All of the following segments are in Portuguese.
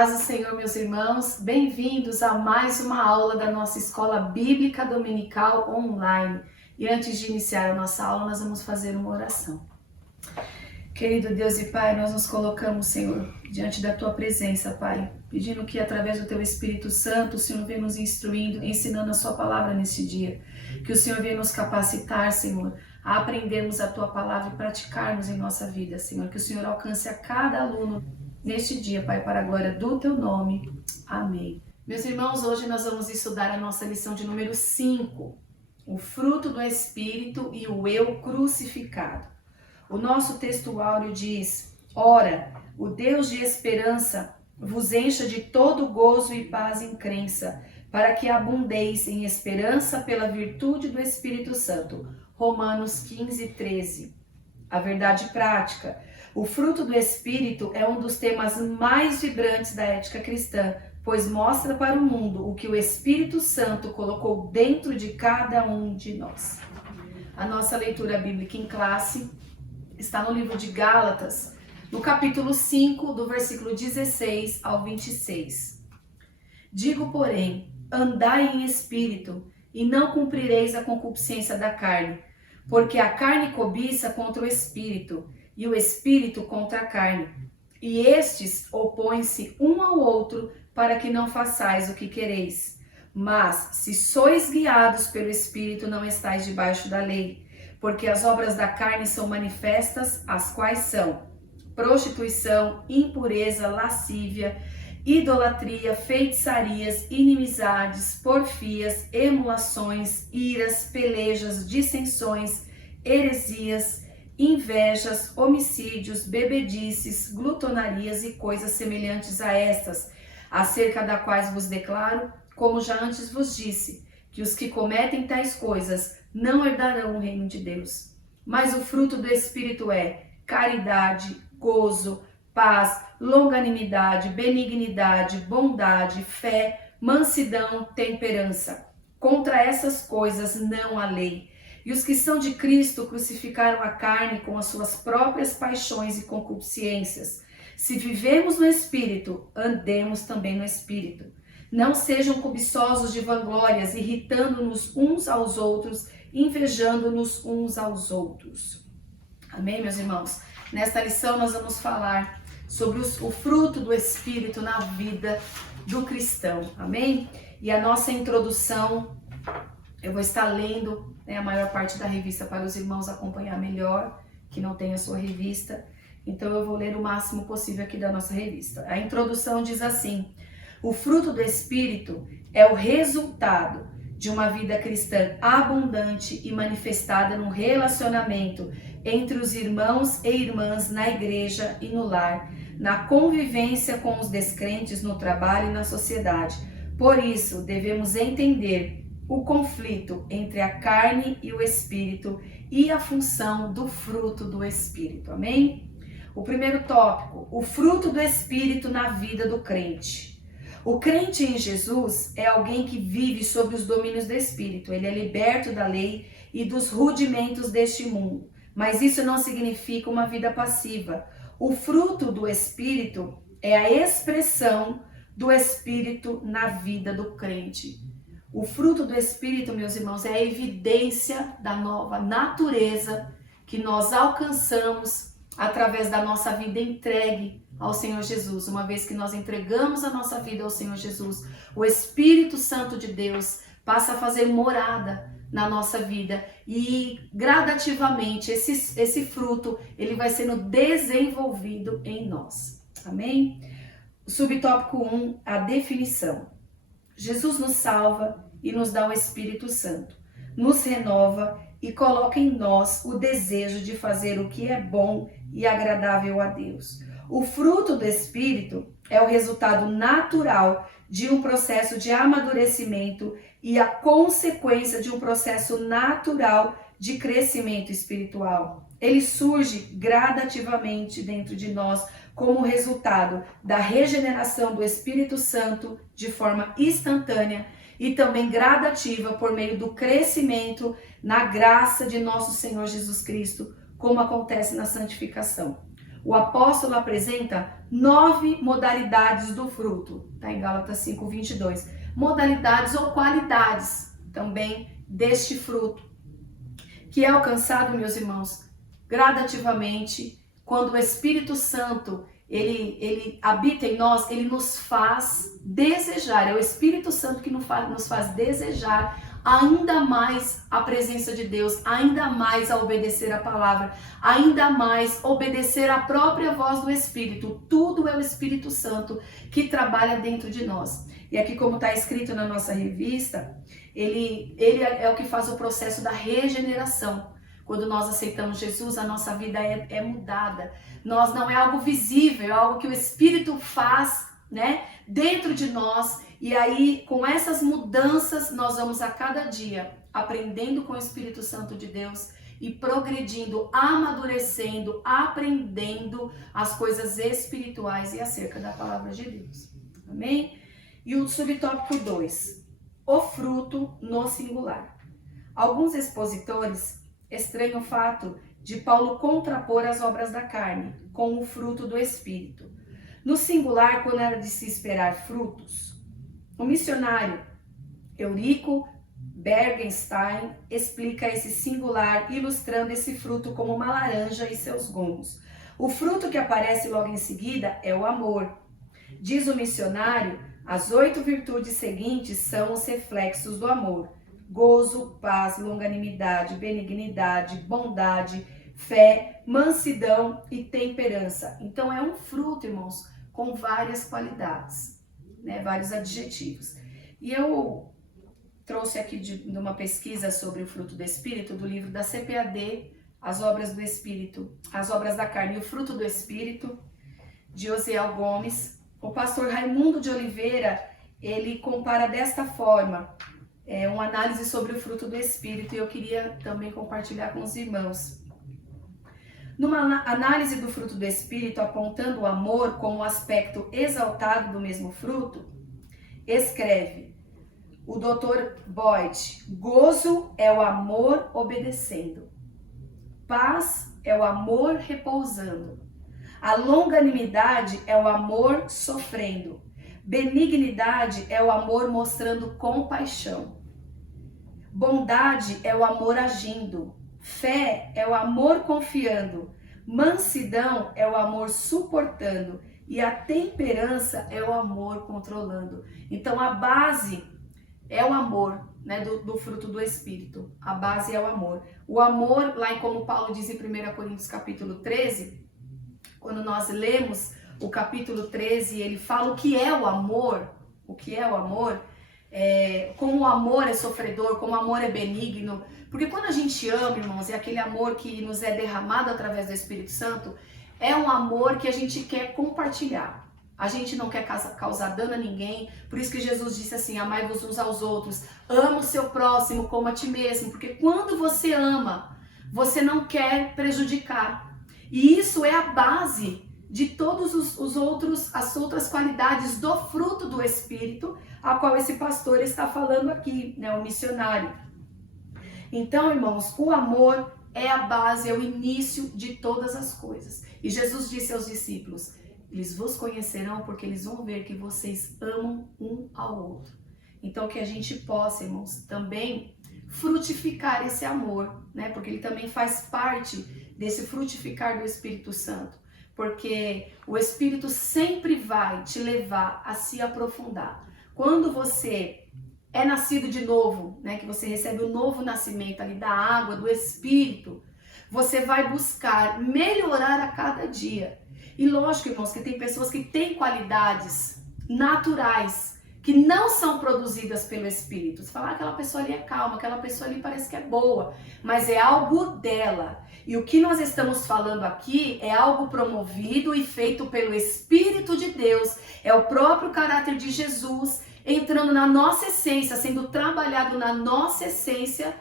paz do Senhor, meus irmãos, bem-vindos a mais uma aula da nossa Escola Bíblica Dominical Online. E antes de iniciar a nossa aula, nós vamos fazer uma oração. Querido Deus e Pai, nós nos colocamos, Senhor, diante da Tua presença, Pai, pedindo que através do Teu Espírito Santo, o Senhor venha nos instruindo, ensinando a Sua palavra neste dia. Que o Senhor venha nos capacitar, Senhor, a aprendermos a Tua palavra e praticarmos em nossa vida, Senhor. Que o Senhor alcance a cada aluno neste dia, Pai, para a glória do Teu nome. Amém. Meus irmãos, hoje nós vamos estudar a nossa lição de número 5, o fruto do Espírito e o eu crucificado. O nosso texto áureo diz: Ora, o Deus de esperança vos encha de todo gozo e paz em crença, para que abundeis em esperança pela virtude do Espírito Santo. Romanos 15:13. A verdade prática. O fruto do Espírito é um dos temas mais vibrantes da ética cristã, pois mostra para o mundo o que o Espírito Santo colocou dentro de cada um de nós. A nossa leitura bíblica em classe está no livro de Gálatas, no capítulo 5, do versículo 16 ao 26. Digo, porém, andai em espírito, e não cumprireis a concupiscência da carne, porque a carne cobiça contra o espírito, e o espírito contra a carne. E estes opõem-se um ao outro, para que não façais o que quereis. Mas, se sois guiados pelo espírito, não estáis debaixo da lei. Porque as obras da carne são manifestas, as quais são prostituição, impureza, lascívia, idolatria, feitiçarias, inimizades, porfias, emulações, iras, pelejas, dissensões, heresias, invejas, homicídios, bebedices, glutonarias e coisas semelhantes a estas, acerca das quais vos declaro, como já antes vos disse, que os que cometem tais coisas não herdarão o reino de Deus. Mas o fruto do Espírito é caridade, gozo, paz, longanimidade, benignidade, bondade, fé, mansidão, temperança. Contra essas coisas não há lei. E os que são de Cristo crucificaram a carne com as suas próprias paixões e concupiscências. Se vivemos no Espírito, andemos também no Espírito. Não sejam cobiçosos de vanglórias, irritando-nos uns aos outros, invejando-nos uns aos outros. Amém, meus irmãos? Nesta lição nós vamos falar sobre o fruto do Espírito na vida do cristão. Amém? E a nossa introdução, eu vou estar lendo a maior parte da revista para os irmãos acompanhar melhor, que não tem a sua revista. Então eu vou ler o máximo possível aqui da nossa revista. A introdução diz assim: o fruto do Espírito é o resultado de uma vida cristã abundante e manifestada no relacionamento entre os irmãos e irmãs na igreja e no lar, na convivência com os descrentes no trabalho e na sociedade. Por isso, devemos entender o conflito entre a carne e o Espírito e a função do fruto do Espírito. Amém? O primeiro tópico, o fruto do Espírito na vida do crente. O crente em Jesus é alguém que vive sob os domínios do Espírito. Ele é liberto da lei e dos rudimentos deste mundo. Mas isso não significa uma vida passiva. O fruto do Espírito é a expressão do Espírito na vida do crente. O fruto do Espírito, meus irmãos, é a evidência da nova natureza que nós alcançamos através da nossa vida entregue ao Senhor Jesus. Uma vez que nós entregamos a nossa vida ao Senhor Jesus, o Espírito Santo de Deus passa a fazer morada na nossa vida e gradativamente esse fruto ele vai sendo desenvolvido em nós. Amém? O subtópico 1, a definição. Jesus nos salva e nos dá o Espírito Santo, nos renova e coloca em nós o desejo de fazer o que é bom e agradável a Deus. O fruto do Espírito é o resultado natural de um processo de amadurecimento e a consequência de um processo natural de crescimento espiritual. Ele surge gradativamente dentro de nós como resultado da regeneração do Espírito Santo de forma instantânea e também gradativa por meio do crescimento na graça de nosso Senhor Jesus Cristo, como acontece na santificação. o apóstolo apresenta 9 modalidades do fruto, tá em Gálatas 5:22. Modalidades ou qualidades também deste fruto, que é alcançado, meus irmãos, gradativamente, quando o Espírito Santo ele habita em nós, ele nos faz desejar, é o Espírito Santo que nos faz desejar ainda mais a presença de Deus, ainda mais a obedecer a palavra, ainda mais obedecer a própria voz do Espírito. Tudo é o Espírito Santo que trabalha dentro de nós. E aqui, como está escrito na nossa revista, ele é o que faz o processo da regeneração. Quando nós aceitamos Jesus, a nossa vida é mudada. Nós não é algo visível, é algo que o Espírito faz, né, dentro de nós. E aí, com essas mudanças, nós vamos a cada dia aprendendo com o Espírito Santo de Deus e progredindo, amadurecendo, aprendendo as coisas espirituais e acerca da palavra de Deus. Amém? E o subtópico 2, o fruto no singular. Alguns expositores estranham o fato de Paulo contrapor as obras da carne com o fruto do Espírito. No singular, quando era de se esperar frutos, o missionário Eurico Bergenstein explica esse singular, ilustrando esse fruto como uma laranja e seus gomos. O fruto que aparece logo em seguida é o amor. Diz o missionário, as 8 virtudes seguintes são os reflexos do amor: gozo, paz, longanimidade, benignidade, bondade, fé, mansidão e temperança. Então é um fruto, irmãos, com várias qualidades, né? Vários adjetivos. E eu trouxe aqui de uma pesquisa sobre o fruto do Espírito, do livro da CPAD, As Obras do Espírito, As Obras da Carne e o Fruto do Espírito, de Osiel Gomes. O pastor Raimundo de Oliveira, ele compara desta forma, uma análise sobre o fruto do Espírito, e eu queria também compartilhar com os irmãos. Numa análise do fruto do Espírito, apontando o amor como aspecto exaltado do mesmo fruto, escreve o Dr. Boyd: gozo é o amor obedecendo, paz é o amor repousando, a longanimidade é o amor sofrendo, benignidade é o amor mostrando compaixão, bondade é o amor agindo, fé é o amor confiando, mansidão é o amor suportando e a temperança é o amor controlando. Então a base é o amor, né, do fruto do Espírito. A base é o amor. O amor, lá em como Paulo diz em 1 Coríntios capítulo 13, quando nós lemos o capítulo 13, ele fala o que é o amor, como o amor é sofredor, como o amor é benigno. Porque quando a gente ama, irmãos, é aquele amor que nos é derramado através do Espírito Santo, é um amor que a gente quer compartilhar. A gente não quer causar dano a ninguém, por isso que Jesus disse assim: amai-vos uns aos outros, ama o seu próximo como a ti mesmo, porque quando você ama, você não quer prejudicar. E isso é a base de todos as outras qualidades do fruto do Espírito, a qual esse pastor está falando aqui, né, o missionário. Então, irmãos, o amor é a base, é o início de todas as coisas. E Jesus disse aos discípulos: eles vos conhecerão porque eles vão ver que vocês amam um ao outro. Então, que a gente possa, irmãos, também frutificar esse amor, né? Porque ele também faz parte desse frutificar do Espírito Santo. Porque o Espírito sempre vai te levar a se aprofundar. Quando você é nascido de novo, né? Que você recebe o novo nascimento ali da água, do Espírito, você vai buscar melhorar a cada dia. E lógico, irmãos, que tem pessoas que têm qualidades naturais que não são produzidas pelo Espírito. Você fala, aquela pessoa ali é calma, aquela pessoa ali parece que é boa, mas é algo dela. E o que nós estamos falando aqui é algo promovido e feito pelo Espírito de Deus. É o próprio caráter de Jesus entrando na nossa essência, sendo trabalhado na nossa essência.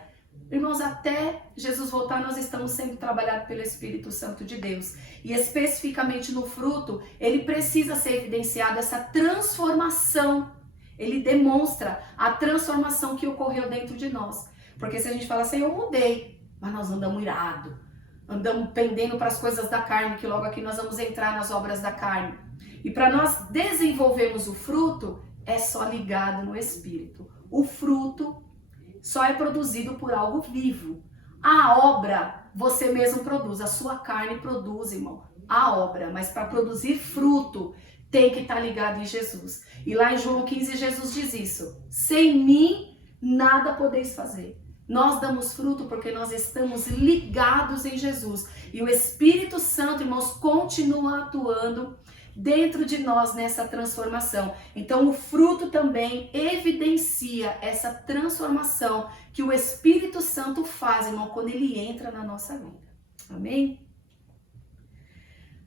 Irmãos, até Jesus voltar, nós estamos sendo trabalhados pelo Espírito Santo de Deus. E especificamente no fruto, ele precisa ser evidenciado, essa transformação. Ele demonstra a transformação que ocorreu dentro de nós. Porque se a gente fala assim, eu mudei, mas nós andamos irados, andamos pendendo para as coisas da carne, que logo aqui nós vamos entrar nas obras da carne. E para nós desenvolvermos o fruto, é só ligado no Espírito. O fruto só é produzido por algo vivo. A obra você mesmo produz, a sua carne produz, irmão, a obra. Mas para produzir fruto, tem que estar ligado em Jesus. E lá em João 15, Jesus diz isso: sem mim, nada podeis fazer. Nós damos fruto porque nós estamos ligados em Jesus. E o Espírito Santo, irmãos, continua atuando dentro de nós nessa transformação. Então o fruto também evidencia essa transformação que o Espírito Santo faz, irmão, quando ele entra na nossa vida. Amém?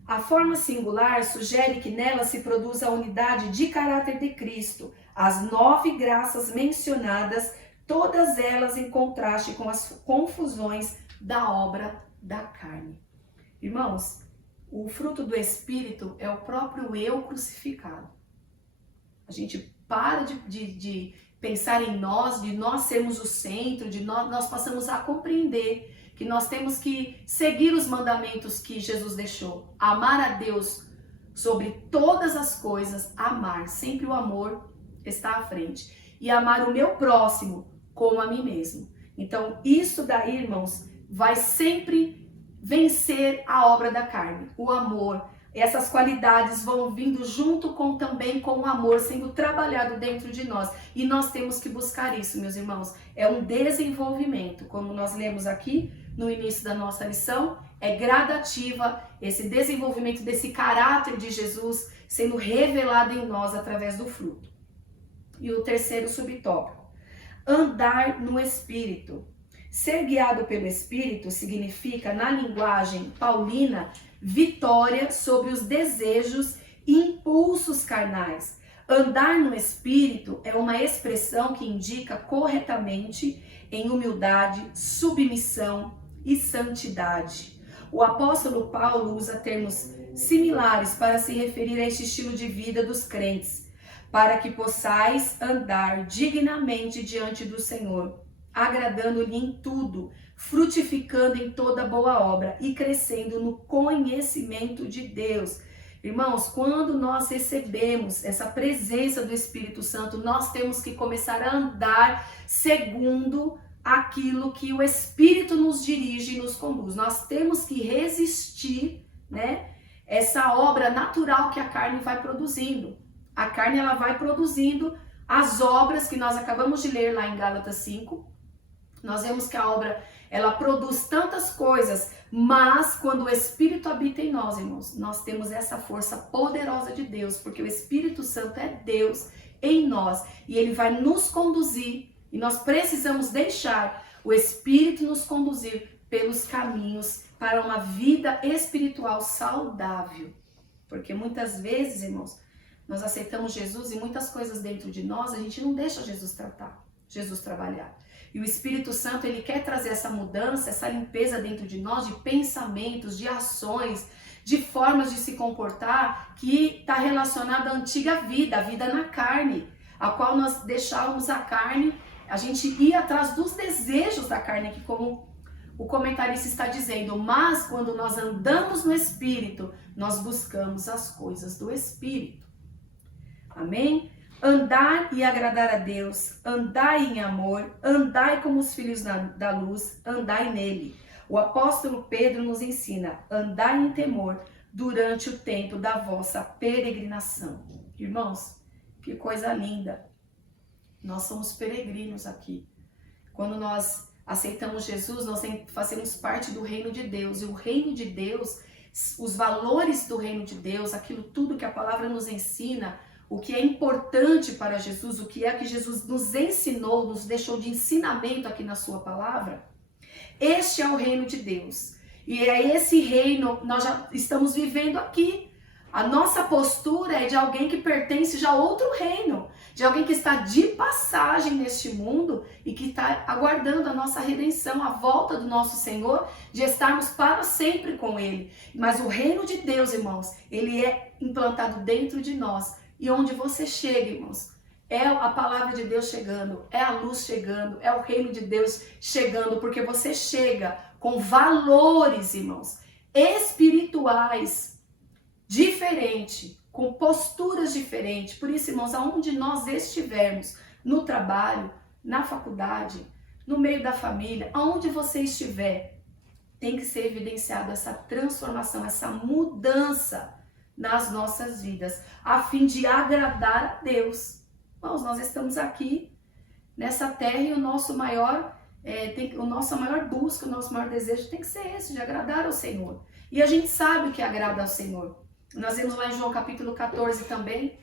A forma singular sugere que nela se produz a unidade de caráter de Cristo, as 9 graças mencionadas, todas elas em contraste com as confusões da obra da carne. Irmãos, o fruto do Espírito é o próprio eu crucificado. A gente para de pensar em nós, de nós sermos o centro, de nós passamos a compreender que nós temos que seguir os mandamentos que Jesus deixou. Amar a Deus sobre todas as coisas, amar, sempre o amor está à frente. E amar o meu próximo como a mim mesmo. Então, isso daí, irmãos, vai sempre vencer a obra da carne, o amor. Essas qualidades vão vindo junto também com o amor sendo trabalhado dentro de nós. E nós temos que buscar isso, meus irmãos. É um desenvolvimento, como nós lemos aqui no início da nossa lição, é gradativa esse desenvolvimento desse caráter de Jesus sendo revelado em nós através do fruto. E o terceiro subtópico: andar no Espírito. Ser guiado pelo Espírito significa, na linguagem paulina, vitória sobre os desejos e impulsos carnais. Andar no Espírito é uma expressão que indica corretamente em humildade, submissão e santidade. O apóstolo Paulo usa termos similares para se referir a este estilo de vida dos crentes, para que possais andar dignamente diante do Senhor, agradando-lhe em tudo, frutificando em toda boa obra e crescendo no conhecimento de Deus. Irmãos, quando nós recebemos essa presença do Espírito Santo, nós temos que começar a andar segundo aquilo que o Espírito nos dirige e nos conduz. Nós temos que resistir, né, essa obra natural que a carne vai produzindo. A carne, ela vai produzindo as obras que nós acabamos de ler lá em Gálatas 5. Nós vemos que a obra, ela produz tantas coisas, mas quando o Espírito habita em nós, irmãos, nós temos essa força poderosa de Deus, porque o Espírito Santo é Deus em nós e ele vai nos conduzir, e nós precisamos deixar o Espírito nos conduzir pelos caminhos para uma vida espiritual saudável. Porque muitas vezes, irmãos, nós aceitamos Jesus e muitas coisas dentro de nós a gente não deixa Jesus tratar, Jesus trabalhar. E o Espírito Santo, ele quer trazer essa mudança, essa limpeza dentro de nós, de pensamentos, de ações, de formas de se comportar que está relacionada à antiga vida, a vida na carne, a qual nós deixávamos a carne, a gente ia atrás dos desejos da carne, que como o comentarista está dizendo, mas quando nós andamos no Espírito, nós buscamos as coisas do Espírito. Amém? Andar e agradar a Deus, andai em amor, andai como os filhos da luz, andai nele. O apóstolo Pedro nos ensina, andai em temor durante o tempo da vossa peregrinação. Irmãos, que coisa linda. Nós somos peregrinos aqui. Quando nós aceitamos Jesus, nós fazemos parte do reino de Deus. E o reino de Deus, os valores do reino de Deus, aquilo tudo que a palavra nos ensina, o que é importante para Jesus, o que é que Jesus nos ensinou, nos deixou de ensinamento aqui na sua palavra, este é o reino de Deus. E é esse reino, nós já estamos vivendo aqui. A nossa postura é de alguém que pertence já a outro reino, de alguém que está de passagem neste mundo e que está aguardando a nossa redenção, a volta do nosso Senhor, de estarmos para sempre com Ele. Mas o reino de Deus, irmãos, ele é implantado dentro de nós. E onde você chega, irmãos, é a palavra de Deus chegando, é a luz chegando, é o reino de Deus chegando, porque você chega com valores, irmãos, espirituais diferentes, com posturas diferentes. Por isso, irmãos, aonde nós estivermos, no trabalho, na faculdade, no meio da família, aonde você estiver, tem que ser evidenciado essa transformação, essa mudança nas nossas vidas, a fim de agradar a Deus. Irmãos, nós estamos aqui nessa terra e a nossa maior busca, o nosso maior desejo tem que ser esse, de agradar ao Senhor. E a gente sabe o que agrada ao Senhor. Nós vemos lá em João capítulo 14 também,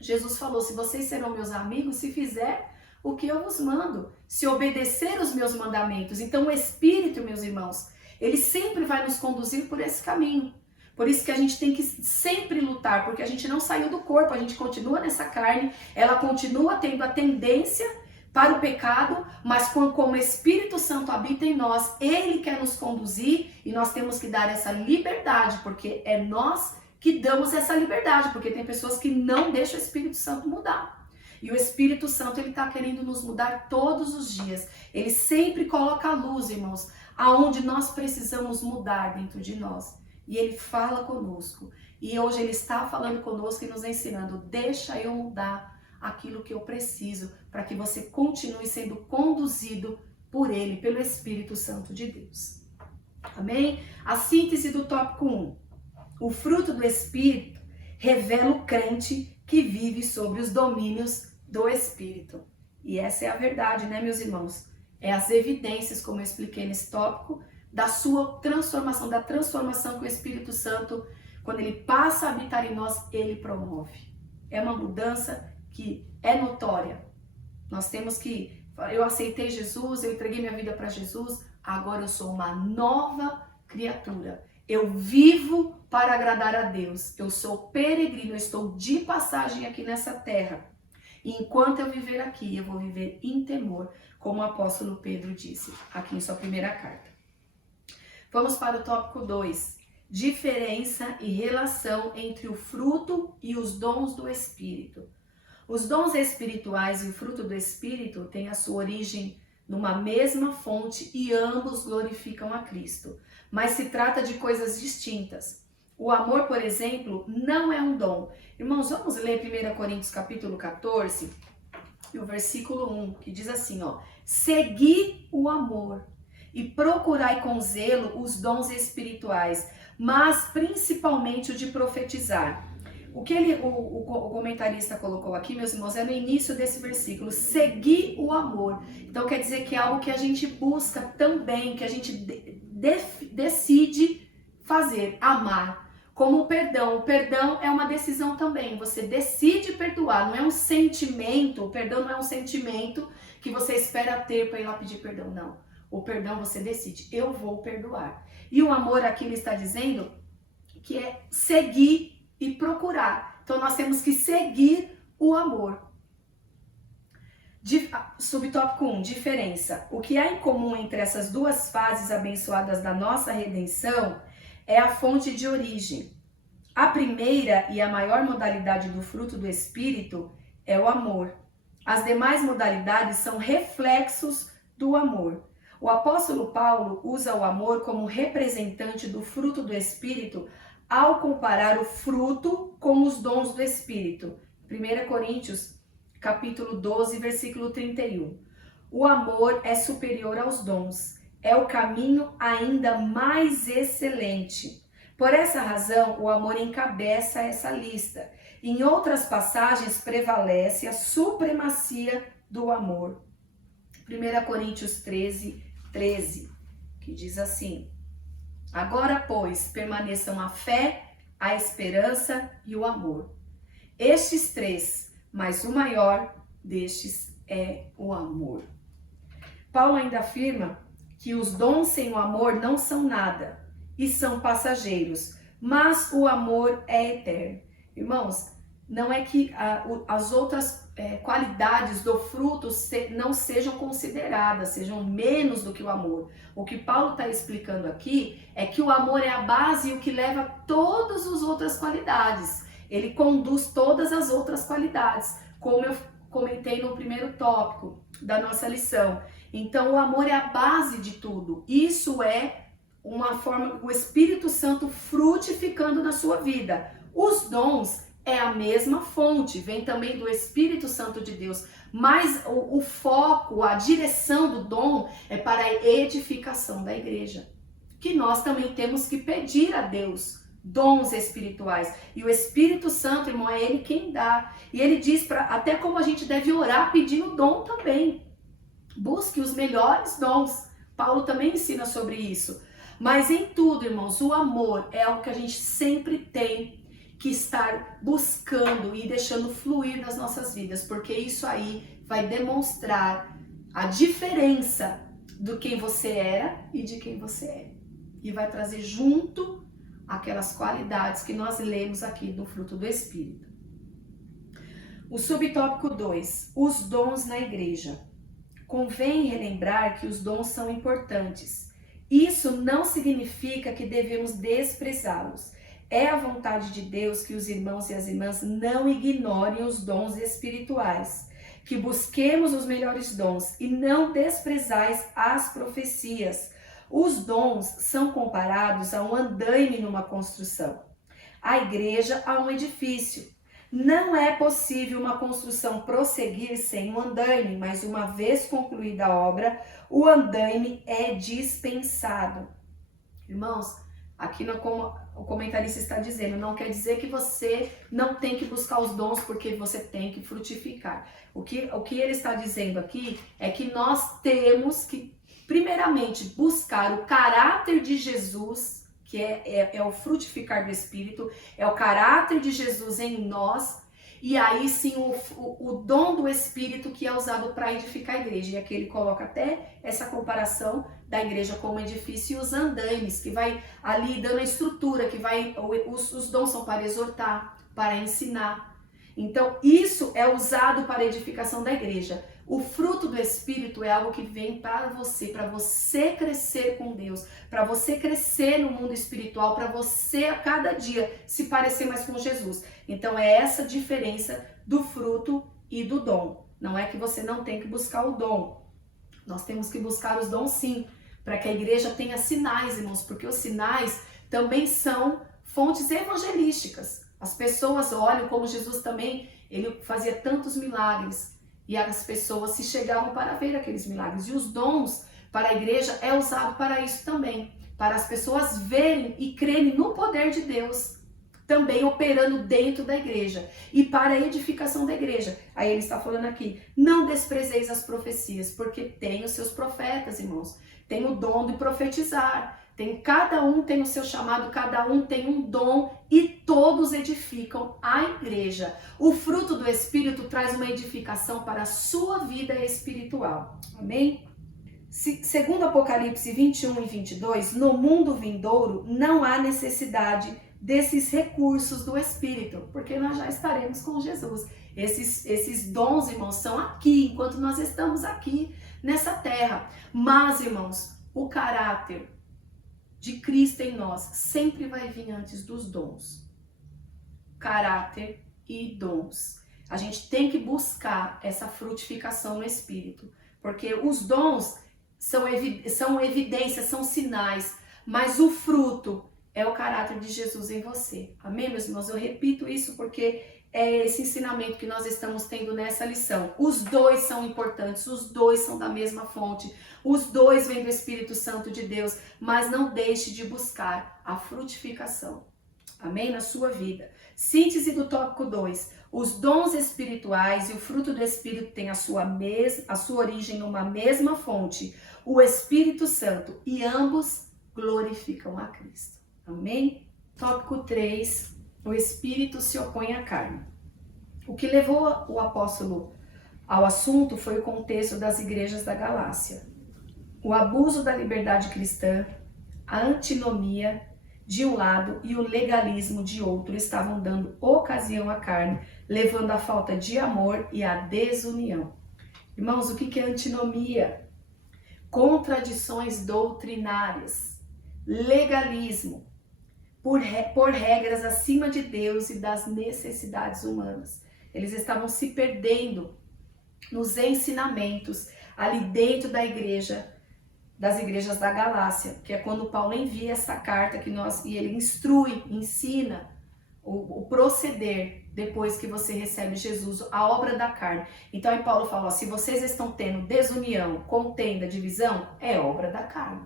Jesus falou, se vocês serão meus amigos, se fizer o que eu vos mando, se obedecer os meus mandamentos. Então o Espírito, meus irmãos, ele sempre vai nos conduzir por esse caminho. Por isso que a gente tem que sempre lutar, porque a gente não saiu do corpo, a gente continua nessa carne, ela continua tendo a tendência para o pecado, mas como o Espírito Santo habita em nós, ele quer nos conduzir e nós temos que dar essa liberdade, porque é nós que damos essa liberdade, porque tem pessoas que não deixam o Espírito Santo mudar. E o Espírito Santo, ele está querendo nos mudar todos os dias. Ele sempre coloca a luz, irmãos, aonde nós precisamos mudar dentro de nós. E ele fala conosco. E hoje ele está falando conosco e nos ensinando, deixa eu mudar aquilo que eu preciso, para que você continue sendo conduzido por ele, pelo Espírito Santo de Deus. Amém? A síntese do tópico 1. O fruto do Espírito revela o crente que vive sobre os domínios do Espírito. E essa é a verdade, né, meus irmãos? É as evidências, como eu expliquei nesse tópico, da sua transformação, da transformação que o Espírito Santo, quando ele passa a habitar em nós, ele promove. É uma mudança que é notória. Nós temos que, eu aceitei Jesus, eu entreguei minha vida para Jesus, agora eu sou uma nova criatura. Eu vivo para agradar a Deus. Eu sou peregrino, eu estou de passagem aqui nessa terra. E enquanto eu viver aqui, eu vou viver em temor, como o apóstolo Pedro disse aqui em sua primeira carta. Vamos para o tópico 2. Diferença e relação entre o fruto e os dons do Espírito. Os dons espirituais e o fruto do Espírito têm a sua origem numa mesma fonte e ambos glorificam a Cristo. Mas se trata de coisas distintas. O amor, por exemplo, não é um dom. Irmãos, vamos ler 1 Coríntios capítulo 14, e o versículo 1, que diz assim, ó: segui o amor e procurai com zelo os dons espirituais, mas principalmente o de profetizar. O que o comentarista colocou aqui, meus irmãos, é no início desse versículo, seguir o amor. Então quer dizer que é algo que a gente busca também, que a gente decide fazer, amar. Como o perdão é uma decisão também, você decide perdoar, não é um sentimento, o perdão não é um sentimento que você espera ter para ir lá pedir perdão, não. O perdão você decide, eu vou perdoar. E o amor aqui ele está dizendo que é seguir e procurar. Então nós temos que seguir o amor. Subtópico 1, diferença. O que há em comum entre essas duas fases abençoadas da nossa redenção é a fonte de origem. A primeira e a maior modalidade do fruto do Espírito é o amor. As demais modalidades são reflexos do amor. O apóstolo Paulo usa o amor como representante do fruto do Espírito ao comparar o fruto com os dons do Espírito. 1 Coríntios, capítulo 12, versículo 31. O amor é superior aos dons. É o caminho ainda mais excelente. Por essa razão, o amor encabeça essa lista. Em outras passagens, prevalece a supremacia do amor. 1 Coríntios 13, 13, que diz assim: agora, pois, permaneçam a fé, a esperança e o amor. Estes três, mas o maior destes é o amor. Paulo ainda afirma que os dons sem o amor não são nada e são passageiros, mas o amor é eterno. Irmãos, não é que as outras qualidades do fruto não sejam consideradas, sejam menos do que o amor. O que Paulo está explicando aqui é que o amor é a base e o que leva a todas as outras qualidades. Ele conduz todas as outras qualidades, comentei no primeiro tópico da nossa lição. Então, o amor é a base de tudo. Isso é uma forma, o Espírito Santo frutificando na sua vida. Os dons é a mesma fonte, vem também do Espírito Santo de Deus, mas o foco, a direção do dom é para a edificação da igreja. Que nós também temos que pedir a Deus dons espirituais. E o Espírito Santo, irmão, é Ele quem dá. E Ele diz até como a gente deve orar pedindo dom também. Busque os melhores dons. Paulo também ensina sobre isso. Mas em tudo, irmãos, o amor é algo que a gente sempre tem que estar buscando e deixando fluir nas nossas vidas, porque isso aí vai demonstrar a diferença do quem você era e de quem você é. E vai trazer junto aquelas qualidades que nós lemos aqui do fruto do Espírito. O subtópico 2, os dons na igreja. Convém relembrar que os dons são importantes. Isso não significa que devemos desprezá-los. É a vontade de Deus que os irmãos e as irmãs não ignorem os dons espirituais, que busquemos os melhores dons e não desprezais as profecias. Os dons são comparados a um andaime numa construção, a igreja a um edifício. Não é possível uma construção prosseguir sem um andaime, mas uma vez concluída a obra, o andaime é dispensado. Irmãos, aqui como o comentarista está dizendo, não quer dizer que você não tem que buscar os dons porque você tem que frutificar. O que ele está dizendo aqui é que nós temos que, primeiramente, buscar o caráter de Jesus, que é o frutificar do Espírito, é o caráter de Jesus em nós, e aí sim o dom do Espírito que é usado para edificar a igreja. E aqui ele coloca até essa comparação da igreja como edifício e os andaimes, que vai ali dando a estrutura, que vai, os dons são para exortar, para ensinar. Então isso é usado para a edificação da igreja. O fruto do Espírito é algo que vem para você crescer com Deus, para você crescer no mundo espiritual, para você a cada dia se parecer mais com Jesus. Então é essa diferença do fruto e do dom. Não é que você não tem que buscar o dom. Nós temos que buscar os dons sim, para que a igreja tenha sinais, irmãos, porque os sinais também são fontes evangelísticas. As pessoas olham como Jesus também, ele fazia tantos milagres. E as pessoas se chegavam para ver aqueles milagres. E os dons para a igreja é usado para isso também. Para as pessoas verem e crerem no poder de Deus. Também operando dentro da igreja. E para a edificação da igreja. Aí ele está falando aqui. Não desprezeis as profecias. Porque tem os seus profetas, irmãos. Tem o dom de profetizar. Cada um tem o seu chamado, cada um tem um dom e todos edificam a igreja. O fruto do Espírito traz uma edificação para a sua vida espiritual. Amém? Segundo Apocalipse 21 e 22, no mundo vindouro não há necessidade desses recursos do Espírito, porque nós já estaremos com Jesus. Esses dons, irmãos, são aqui, enquanto nós estamos aqui nessa terra. Mas, irmãos, o caráter de Cristo em nós sempre vai vir antes dos dons. Caráter e dons. A gente tem que buscar essa frutificação no Espírito, porque os dons são evidências, são sinais, mas o fruto é o caráter de Jesus em você. Amém, meus irmãos? Eu repito isso porque é esse ensinamento que nós estamos tendo nessa lição. Os dois são importantes, os dois são da mesma fonte, os dois vêm do Espírito Santo de Deus, mas não deixe de buscar a frutificação. Amém? Na sua vida. Síntese do tópico 2. Os dons espirituais e o fruto do Espírito têm a sua origem numa mesma fonte, o Espírito Santo, e ambos glorificam a Cristo. Amém? Tópico 3. O Espírito se opõe à carne. O que levou o apóstolo ao assunto foi o contexto das igrejas da Galácia. O abuso da liberdade cristã, a antinomia de um lado e o legalismo de outro estavam dando ocasião à carne, levando à falta de amor e à desunião. Irmãos, o que é antinomia? Contradições doutrinárias, legalismo, por regras acima de Deus e das necessidades humanas. Eles estavam se perdendo nos ensinamentos ali dentro da igreja, das igrejas da Galácia, que é quando Paulo envia essa carta e ele instrui, ensina o proceder depois que você recebe Jesus, a obra da carne. Então aí Paulo fala, ó, se vocês estão tendo desunião, contenda, divisão, é obra da carne.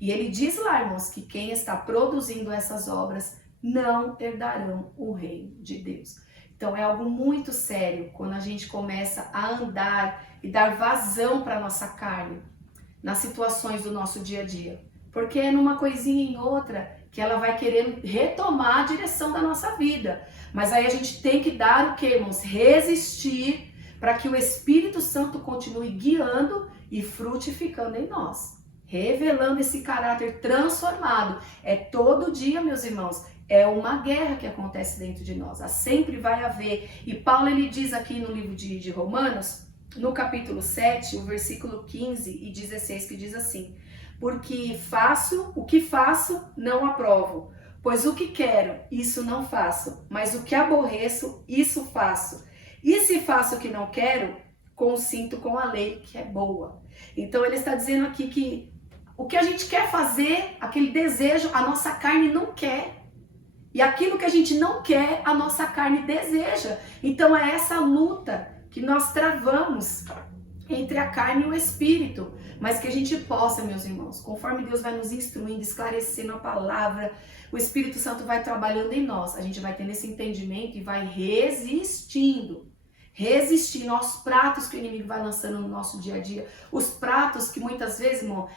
E ele diz lá, irmãos, que quem está produzindo essas obras não herdarão o reino de Deus. Então é algo muito sério quando a gente começa a andar e dar vazão para a nossa carne nas situações do nosso dia a dia. Porque é numa coisinha em outra que ela vai querer retomar a direção da nossa vida. Mas aí a gente tem que dar o que, irmãos? Resistir para que o Espírito Santo continue guiando e frutificando em nós. Revelando esse caráter transformado. É todo dia, meus irmãos, é uma guerra que acontece dentro de nós. Sempre vai haver. E Paulo, ele diz aqui no livro de Romanos, no capítulo 7, o versículo 15 e 16, que diz assim: porque o que faço, não aprovo. Pois o que quero, isso não faço. Mas o que aborreço, isso faço. E se faço o que não quero, consinto com a lei que é boa. Então ele está dizendo aqui que o que a gente quer fazer, aquele desejo, a nossa carne não quer. E aquilo que a gente não quer, a nossa carne deseja. Então é essa luta que nós travamos entre a carne e o espírito, mas que a gente possa, meus irmãos, conforme Deus vai nos instruindo, esclarecendo a palavra, o Espírito Santo vai trabalhando em nós, a gente vai tendo esse entendimento e vai resistindo aos pratos que o inimigo vai lançando no nosso dia a dia, os pratos que muitas vezes, irmão,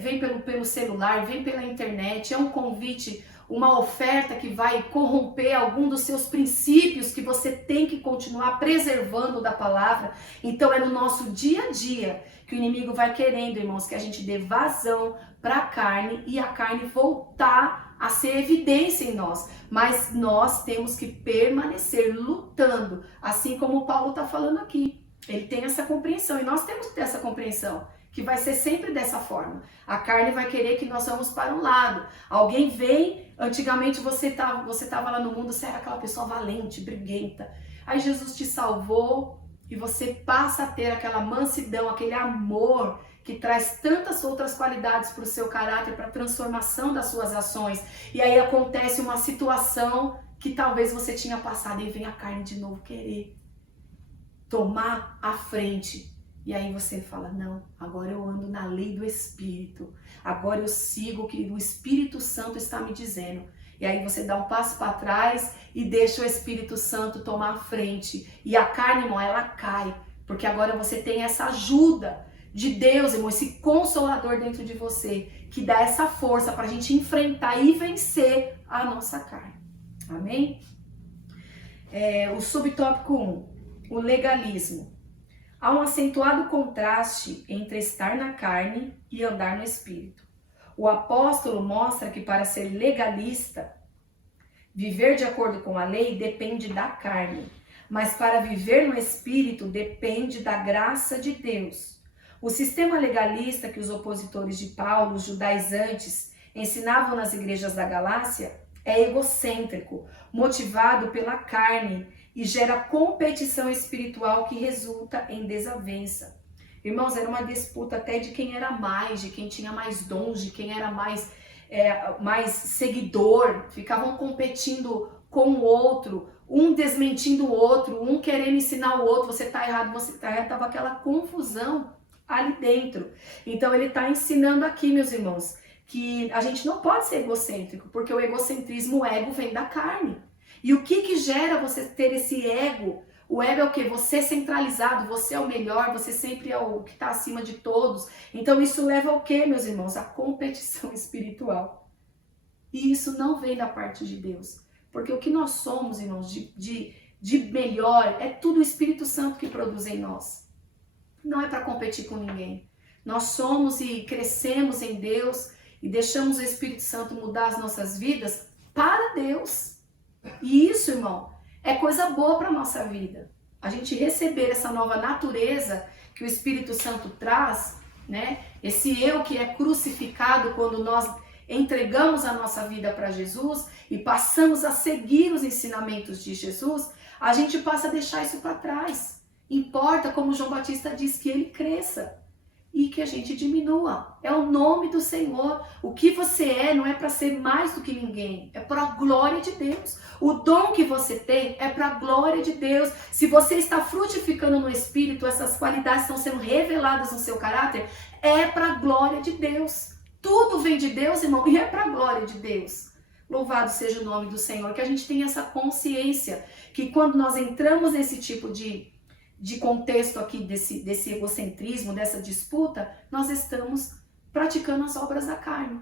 vem pelo celular, vem pela internet, é um convite, uma oferta que vai corromper algum dos seus princípios que você tem que continuar preservando da palavra. Então é no nosso dia a dia que o inimigo vai querendo, irmãos, que a gente dê vazão para a carne e a carne voltar a ser evidência em nós. Mas nós temos que permanecer lutando, assim como o Paulo está falando aqui. Ele tem essa compreensão e nós temos que ter essa compreensão, que vai ser sempre dessa forma. A carne vai querer que nós vamos para um lado. Alguém vem, antigamente você tava lá no mundo, você era aquela pessoa valente, briguenta. Aí Jesus te salvou e você passa a ter aquela mansidão, aquele amor que traz tantas outras qualidades para o seu caráter, para a transformação das suas ações. E aí acontece uma situação que talvez você tinha passado e vem a carne de novo querer tomar a frente. E aí você fala, não, agora eu ando na lei do Espírito, agora eu sigo o que o Espírito Santo está me dizendo. E aí você dá um passo para trás e deixa o Espírito Santo tomar a frente. E a carne, irmão, ela cai, porque agora você tem essa ajuda de Deus, irmão, esse consolador dentro de você, que dá essa força para a gente enfrentar e vencer a nossa carne. Amém? O subtópico 1, o legalismo. Há um acentuado contraste entre estar na carne e andar no espírito. O apóstolo mostra que para ser legalista, viver de acordo com a lei depende da carne, mas para viver no espírito depende da graça de Deus. O sistema legalista que os opositores de Paulo, os judaizantes, ensinavam nas igrejas da Galácia é egocêntrico, motivado pela carne, e gera competição espiritual que resulta em desavença. Irmãos, era uma disputa até de quem era mais, de quem tinha mais dons, de quem era mais seguidor. Ficavam competindo com o outro, um desmentindo o outro, um querendo ensinar o outro, você está errado, você está errado. Estava aquela confusão ali dentro. Então ele está ensinando aqui, meus irmãos, que a gente não pode ser egocêntrico, porque o egocentrismo, o ego vem da carne. E o que gera você ter esse ego? O ego é o quê? Você centralizado, você é o melhor, você sempre é o que está acima de todos. Então isso leva ao quê, meus irmãos? A competição espiritual. E isso não vem da parte de Deus. Porque o que nós somos, irmãos, de melhor, é tudo o Espírito Santo que produz em nós. Não é para competir com ninguém. Nós somos e crescemos em Deus e deixamos o Espírito Santo mudar as nossas vidas para Deus. E isso, irmão, é coisa boa para a nossa vida. A gente receber essa nova natureza que o Espírito Santo traz, né? Esse eu que é crucificado quando nós entregamos a nossa vida para Jesus e passamos a seguir os ensinamentos de Jesus, a gente passa a deixar isso para trás. Importa, como João Batista diz, que ele cresça e que a gente diminua. É o nome do Senhor. O que você é não é para ser mais do que ninguém, é para a glória de Deus. O dom que você tem é para a glória de Deus. Se você está frutificando no Espírito, essas qualidades estão sendo reveladas no seu caráter, é para a glória de Deus. Tudo vem de Deus, irmão, e é para a glória de Deus. Louvado seja o nome do Senhor, que a gente tenha essa consciência, que quando nós entramos nesse tipo de contexto aqui, desse egocentrismo, dessa disputa, nós estamos praticando as obras da carne.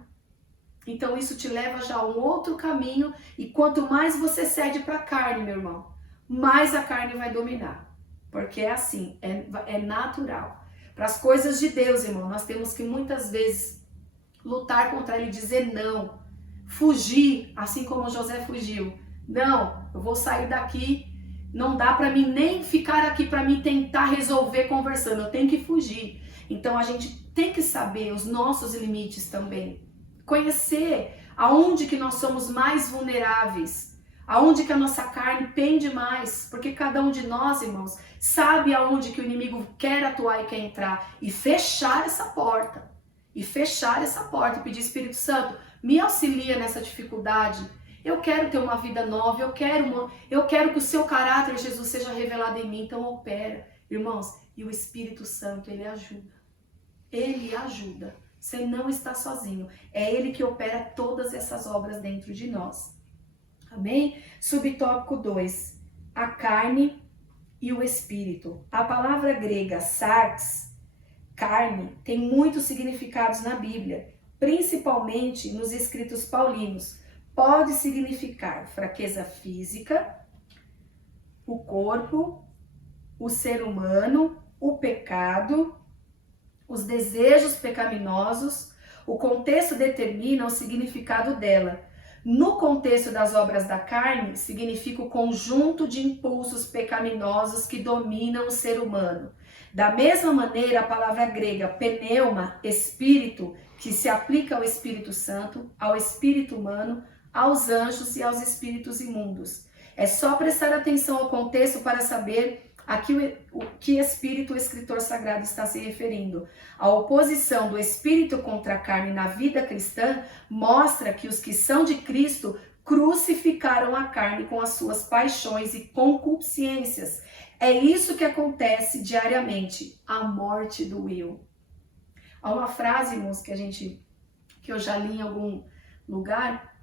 Então isso te leva já a um outro caminho, e quanto mais você cede para a carne, meu irmão, mais a carne vai dominar. Porque é assim, é natural. Para as coisas de Deus, irmão, nós temos que muitas vezes lutar contra ele, dizer não, fugir, assim como José fugiu. Não, eu vou sair daqui. Não dá para mim nem ficar aqui para mim tentar resolver conversando, eu tenho que fugir. Então a gente tem que saber os nossos limites também. Conhecer aonde que nós somos mais vulneráveis, aonde que a nossa carne pende mais, porque cada um de nós, irmãos, sabe aonde que o inimigo quer atuar e quer entrar, e fechar essa porta. E fechar essa porta e pedir: Espírito Santo, me auxilia nessa dificuldade. Eu quero ter uma vida nova, eu quero que o seu caráter, Jesus, seja revelado em mim. Então opera, irmãos, e o Espírito Santo, ele ajuda. Ele ajuda. Você não está sozinho. É ele que opera todas essas obras dentro de nós. Amém? Subtópico 2. A carne e o espírito. A palavra grega sarx, carne, tem muitos significados na Bíblia, principalmente nos escritos paulinos. Pode significar fraqueza física, o corpo, o ser humano, o pecado, os desejos pecaminosos. O contexto determina o significado dela. No contexto das obras da carne, significa o conjunto de impulsos pecaminosos que dominam o ser humano. Da mesma maneira, a palavra grega pneuma, espírito, que se aplica ao Espírito Santo, ao espírito humano, aos anjos e aos espíritos imundos. É só prestar atenção ao contexto para saber a que espírito o escritor sagrado está se referindo. A oposição do espírito contra a carne na vida cristã mostra que os que são de Cristo crucificaram a carne com as suas paixões e concupiscências. É isso que acontece diariamente, a morte do eu. Há uma frase, irmãos, que eu já li em algum lugar,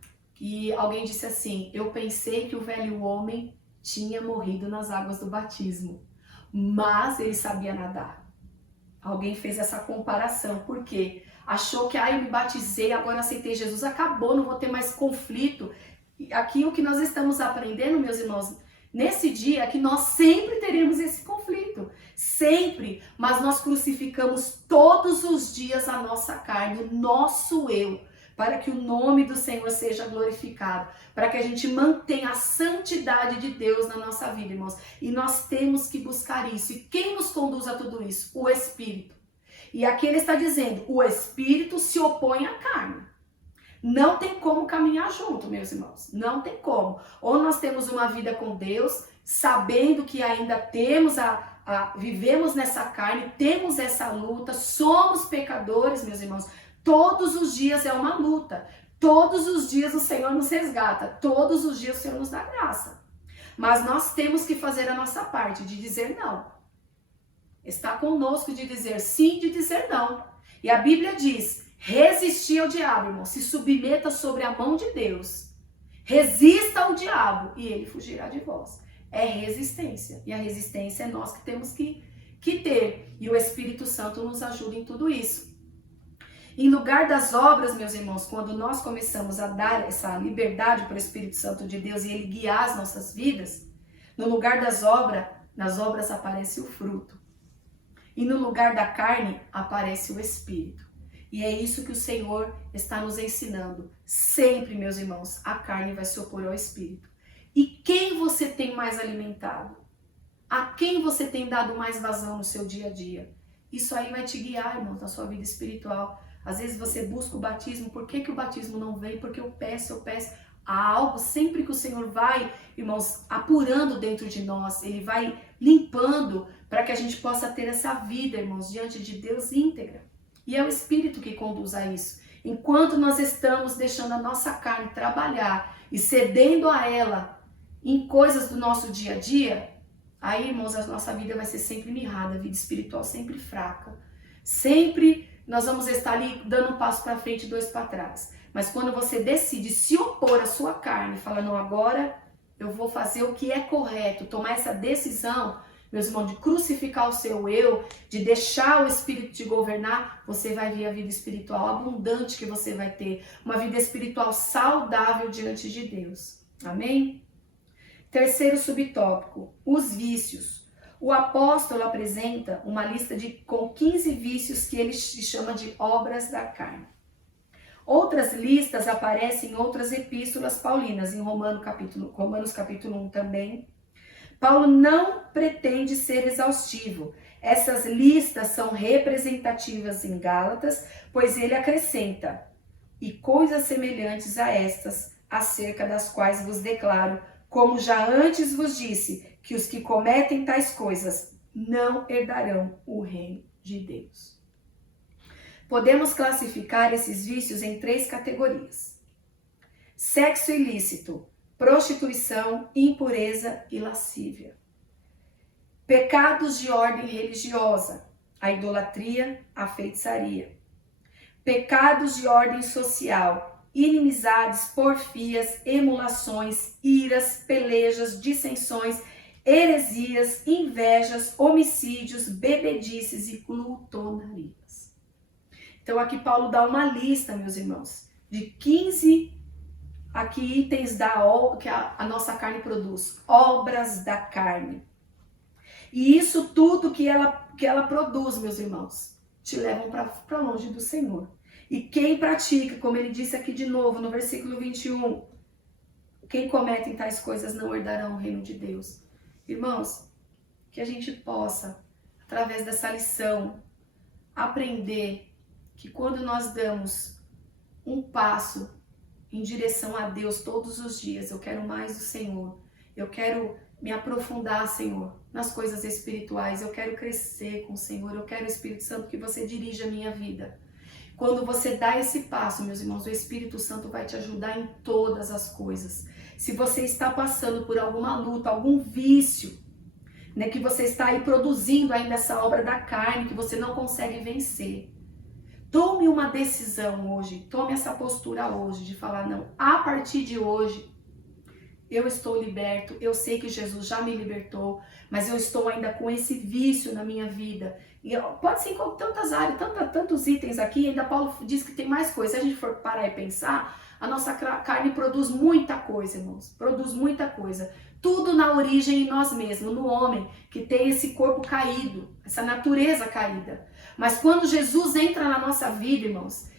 e alguém disse assim: eu pensei que o velho homem tinha morrido nas águas do batismo, mas ele sabia nadar. Alguém fez essa comparação, porque achou que eu me batizei, agora aceitei Jesus, acabou, não vou ter mais conflito. E aqui o que nós estamos aprendendo, meus irmãos, nesse dia, é que nós sempre teremos esse conflito, sempre, mas nós crucificamos todos os dias a nossa carne, o nosso eu, para que o nome do Senhor seja glorificado, para que a gente mantenha a santidade de Deus na nossa vida, irmãos. E nós temos que buscar isso. E quem nos conduz a tudo isso? O Espírito. E aqui ele está dizendo, o Espírito se opõe à carne. Não tem como caminhar junto, meus irmãos. Não tem como. Ou nós temos uma vida com Deus, sabendo que ainda temos vivemos nessa carne, temos essa luta, somos pecadores, meus irmãos. Todos os dias é uma luta. Todos os dias o Senhor nos resgata. Todos os dias o Senhor nos dá graça. Mas nós temos que fazer a nossa parte de dizer não. Está conosco de dizer sim, de dizer não. E a Bíblia diz: resistir ao diabo, irmão. Se submeta sobre a mão de Deus. Resista ao diabo e ele fugirá de vós. É resistência. E a resistência é nós que temos que ter. E o Espírito Santo nos ajuda em tudo isso. Em lugar das obras, meus irmãos, quando nós começamos a dar essa liberdade para o Espírito Santo de Deus e ele guiar as nossas vidas, no lugar das obras aparece o fruto. E no lugar da carne aparece o Espírito. E é isso que o Senhor está nos ensinando. Sempre, meus irmãos, a carne vai se opor ao Espírito. E quem você tem mais alimentado? A quem você tem dado mais vazão no seu dia a dia? Isso aí vai te guiar, irmãos, na sua vida espiritual. Às vezes você busca o batismo. Por que o batismo não vem? Porque eu peço. Há algo sempre que o Senhor vai, irmãos, apurando dentro de nós. Ele vai limpando, para que a gente possa ter essa vida, irmãos, diante de Deus íntegra. E é o Espírito que conduz a isso. Enquanto nós estamos deixando a nossa carne trabalhar e cedendo a ela em coisas do nosso dia a dia, aí, irmãos, a nossa vida vai ser sempre mirrada, a vida espiritual sempre fraca. Sempre nós vamos estar ali dando um passo para frente e 2 para trás. Mas quando você decide se opor à sua carne, fala, não, agora eu vou fazer o que é correto, tomar essa decisão, meus irmãos, de crucificar o seu eu, de deixar o Espírito te governar, você vai ver a vida espiritual abundante que você vai ter, uma vida espiritual saudável diante de Deus. Amém? Terceiro subtópico, os vícios. O apóstolo apresenta uma lista com 15 vícios que ele chama de obras da carne. Outras listas aparecem em outras epístolas paulinas, em Romanos capítulo 1 também. Paulo não pretende ser exaustivo. Essas listas são representativas em Gálatas, pois ele acrescenta, e coisas semelhantes a estas, acerca das quais vos declaro, como já antes vos disse, que os que cometem tais coisas não herdarão o reino de Deus. Podemos classificar esses vícios em 3 categorias: sexo ilícito, prostituição, impureza e lascívia. Pecados de ordem religiosa, a idolatria, a feitiçaria. Pecados de ordem social, inimizades, porfias, emulações, iras, pelejas, dissensões, heresias, invejas, homicídios, bebedices e glutonarias. Então aqui Paulo dá uma lista, meus irmãos, de 15 aqui itens que a nossa carne produz, obras da carne. E isso tudo que ela produz, meus irmãos, te levam para longe do Senhor. E quem pratica, como ele disse aqui de novo no versículo 21, quem comete tais coisas não herdarão o reino de Deus. Irmãos, que a gente possa, através dessa lição, aprender que quando nós damos um passo em direção a Deus todos os dias, eu quero mais do Senhor, eu quero me aprofundar, Senhor, nas coisas espirituais, eu quero crescer com o Senhor, eu quero, Espírito Santo, que você dirija a minha vida. Quando você dá esse passo, meus irmãos, o Espírito Santo vai te ajudar em todas as coisas. Se você está passando por alguma luta, algum vício, né, que você está aí produzindo ainda essa obra da carne, que você não consegue vencer, tome uma decisão hoje, tome essa postura hoje de falar, não, a partir de hoje, eu estou liberto, eu sei que Jesus já me libertou, mas eu estou ainda com esse vício na minha vida. E pode ser em tantas áreas, tantos itens aqui, ainda Paulo diz que tem mais coisas. Se a gente for parar e pensar, a nossa carne produz muita coisa, irmãos, produz muita coisa. Tudo na origem em nós mesmos, no homem, que tem esse corpo caído, essa natureza caída. Mas quando Jesus entra na nossa vida, irmãos,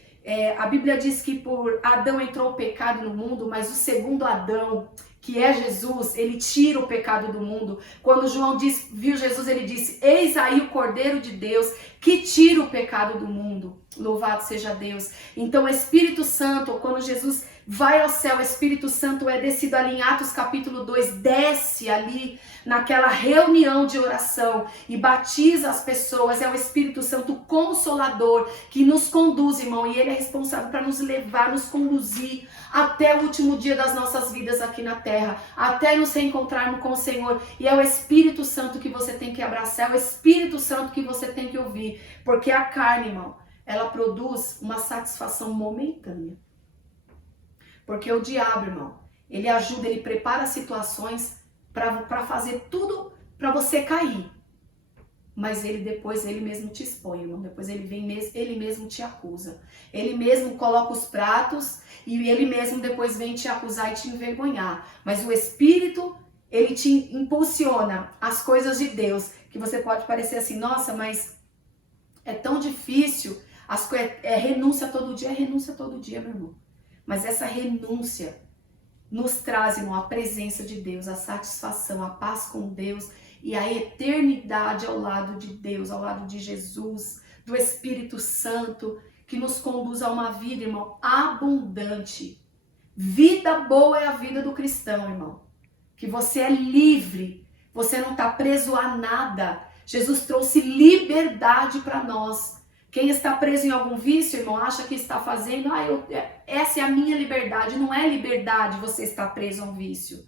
a Bíblia diz que por Adão entrou o pecado no mundo, mas o segundo Adão, que é Jesus, ele tira o pecado do mundo. Quando João viu Jesus, ele disse, eis aí o Cordeiro de Deus, que tira o pecado do mundo. Louvado seja Deus. Então o Espírito Santo, quando Jesus vai ao céu, o Espírito Santo é descido ali em Atos capítulo 2, desce ali naquela reunião de oração e batiza as pessoas. É o Espírito Santo Consolador que nos conduz, irmão, e ele é responsável para nos levar, nos conduzir até o último dia das nossas vidas aqui na terra, até nos reencontrarmos com o Senhor. E é o Espírito Santo que você tem que abraçar, é o Espírito Santo que você tem que ouvir, porque a carne, irmão, ela produz uma satisfação momentânea. Porque o diabo, irmão, ele ajuda, ele prepara situações para fazer tudo para você cair. Mas depois ele mesmo te expõe, irmão. Depois ele mesmo te acusa. Ele mesmo coloca os pratos e ele mesmo depois vem te acusar e te envergonhar. Mas o Espírito, ele te impulsiona as coisas de Deus, que você pode parecer assim, nossa, mas é tão difícil, renúncia todo dia, meu irmão. Mas essa renúncia nos traz, irmão, a presença de Deus, a satisfação, a paz com Deus e a eternidade ao lado de Deus, ao lado de Jesus, do Espírito Santo, que nos conduz a uma vida, irmão, abundante. Vida boa é a vida do cristão, irmão. Que você é livre Você não está preso a nada. Jesus trouxe liberdade para nós. Quem está preso em algum vício, irmão, acha que está fazendo, essa é a minha liberdade. Não é liberdade você estar preso a um vício.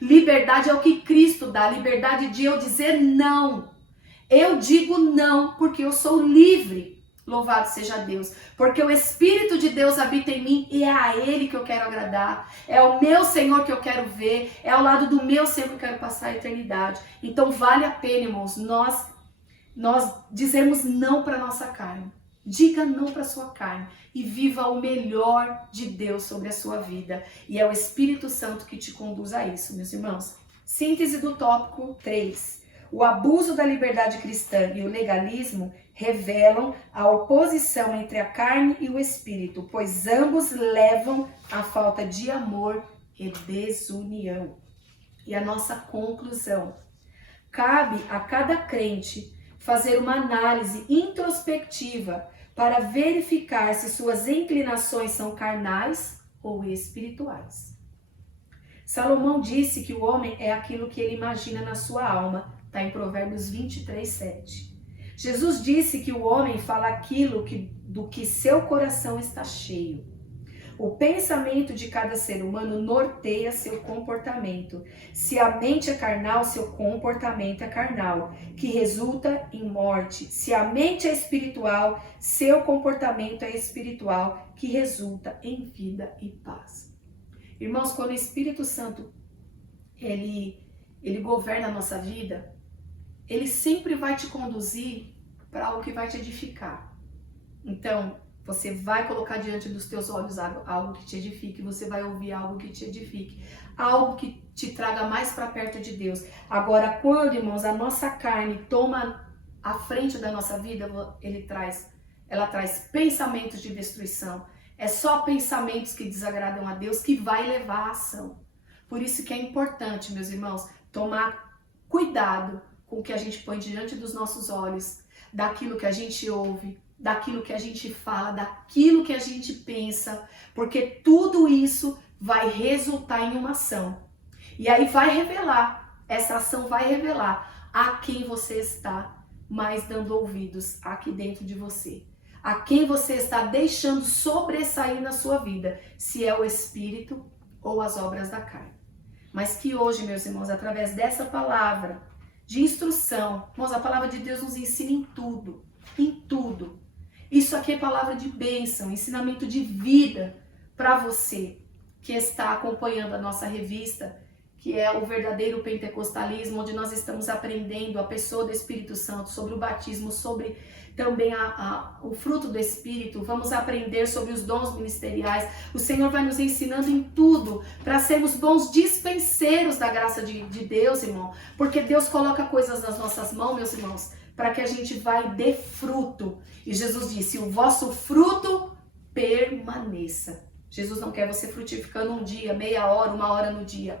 Liberdade é o que Cristo dá, liberdade de eu dizer não. Eu digo não porque eu sou livre. Louvado seja Deus. Porque o Espírito de Deus habita em mim e é a Ele que eu quero agradar. É o meu Senhor que eu quero ver. É ao lado do meu Senhor que eu quero passar a eternidade. Então vale a pena, irmãos, nós dizemos não para nossa carne. Diga não para sua carne e viva o melhor de Deus sobre a sua vida. E é o Espírito Santo que te conduz a isso, meus irmãos. Síntese do tópico 3. O abuso da liberdade cristã e o legalismo revelam a oposição entre a carne e o espírito, pois ambos levam à falta de amor e desunião. E a nossa conclusão: cabe a cada crente fazer uma análise introspectiva para verificar se suas inclinações são carnais ou espirituais. Salomão disse que o homem é aquilo que ele imagina na sua alma, está em Provérbios 23, 7. Jesus disse que o homem fala aquilo do que seu coração está cheio. O pensamento de cada ser humano norteia seu comportamento. Se a mente é carnal, seu comportamento é carnal, que resulta em morte. Se a mente é espiritual, seu comportamento é espiritual, que resulta em vida e paz. Irmãos, quando o Espírito Santo ele governa a nossa vida, ele sempre vai te conduzir para algo que vai te edificar. Então, você vai colocar diante dos teus olhos algo que te edifique, você vai ouvir algo que te edifique, algo que te traga mais para perto de Deus. Agora, quando, irmãos, a nossa carne toma a frente da nossa vida, ela traz pensamentos de destruição. É só pensamentos que desagradam a Deus que vai levar à ação. Por isso que é importante, meus irmãos, tomar cuidado com o que a gente põe diante dos nossos olhos, daquilo que a gente ouve, daquilo que a gente fala, daquilo que a gente pensa, porque tudo isso vai resultar em uma ação. E aí essa ação vai revelar a quem você está mais dando ouvidos aqui dentro de você. A quem você está deixando sobressair na sua vida, se é o Espírito ou as obras da carne. Mas que hoje, meus irmãos, através dessa palavra de instrução, irmãos, a palavra de Deus nos ensina em tudo, em tudo. Isso aqui é palavra de bênção, ensinamento de vida para você que está acompanhando a nossa revista, que é o verdadeiro pentecostalismo, onde nós estamos aprendendo a pessoa do Espírito Santo, sobre o batismo, sobre também o fruto do Espírito. Vamos aprender sobre os dons ministeriais. O Senhor vai nos ensinando em tudo para sermos bons dispenseiros da graça de Deus, irmão. Porque Deus coloca coisas nas nossas mãos, meus irmãos, para que a gente vai dê fruto. E Jesus disse: o vosso fruto permaneça. Jesus não quer você frutificando um dia, meia hora, uma hora no dia.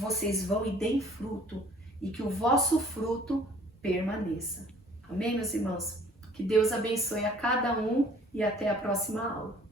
Vocês vão e deem fruto. E que o vosso fruto permaneça. Amém, meus irmãos? Que Deus abençoe a cada um e até a próxima aula.